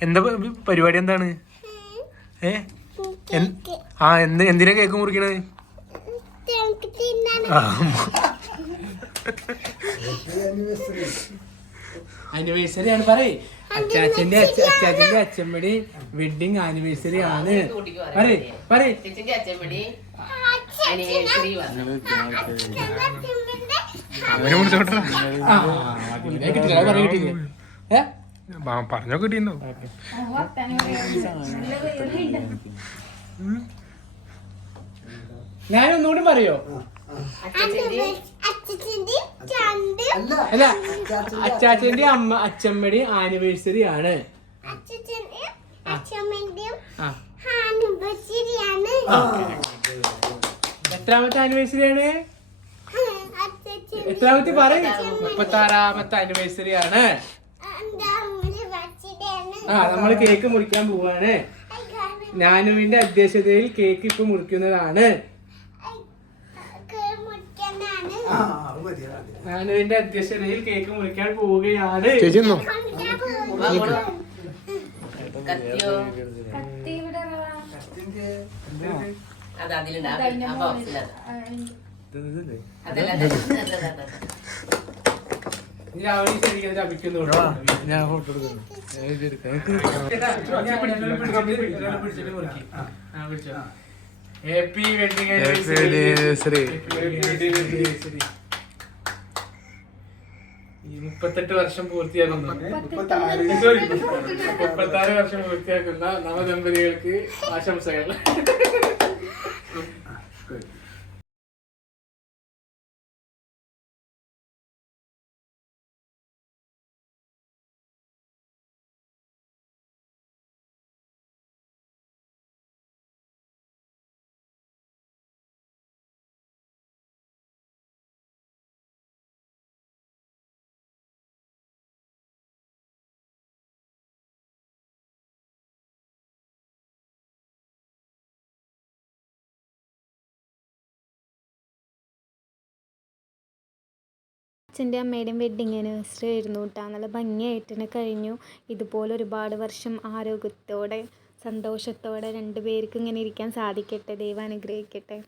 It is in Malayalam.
എന്താ പരിപാടി എന്താണ് ഏ ആ എന്ത് എന്തിനാ കേക്ക് മുറിക്കണത് ആ, ആനിവേഴ്സറി ആണ് പറയേ അച്ചാച്ചന്റെ അച്ഛ- അച്ചാച്ചന്റെ അച്ഛമ്മടി വെഡിങ് ആനിവേഴ്സറി ആണ് പറയേ പറയേ അവനെ മുറിച്ചോട്ടെ ഏ പറഞ്ഞോ കിട്ടിയിട്ടുണ്ടോ ഞാൻ ഒന്നുകൂടി പറയോ? അല്ല അച്ചാച്ചന്റെ അമ്മ അച്ഛമ്മയുടെ ആനിവേഴ്സറി ആണ്. ആ. എത്രാമത്തെ ആനിവേഴ്സറി ആണ്? എത്രാമത്തെ പറയും. മുപ്പത്തി ആറാമത്തെ ആനിവേഴ്സറി ആണ്. ആ നമ്മൾ കേക്ക് മുറിക്കാൻ പോവാണ്. നാനുവിന്റെ അധ്യക്ഷതയിൽ കേക്ക് ഇപ്പൊ മുറിക്കുന്നതാണ്. നാനുവിന്റെ അധ്യക്ഷതയിൽ കേക്ക് മുറിക്കാൻ പോവുകയാണ്. അതല്ല അതല്ല, അതല്ല, അതല്ല. ഇനി രാവിലെ ശരിക്കും അഭിക്കുന്നു ഞാൻ ഫോട്ടോ എടുക്കുന്നു ഹാപ്പി വെഡിങ് Happy anniversary. മുപ്പത്തെട്ട് വർഷം പൂർത്തിയാക്കുന്നു. മുപ്പത്തി മുപ്പത്താറ് വർഷം പൂർത്തിയാക്കുന്ന നവദമ്പതികൾക്ക് ആശംസകൾ. അച്ഛന്റെ അമ്മയുടെയും വെഡ്ഡിങ് ആനിവേഴ്സറി ആയിരുന്നു കേട്ടോ നല്ല ഭംഗിയായിട്ട് തന്നെ കഴിഞ്ഞു. ഇതുപോലെ ഒരുപാട് വർഷം ആരോഗ്യത്തോടെ സന്തോഷത്തോടെ രണ്ടുപേർക്കും പേർക്ക് ഇങ്ങനെ ഇരിക്കാൻ സാധിക്കട്ടെ. ദൈവം അനുഗ്രഹിക്കട്ടെ.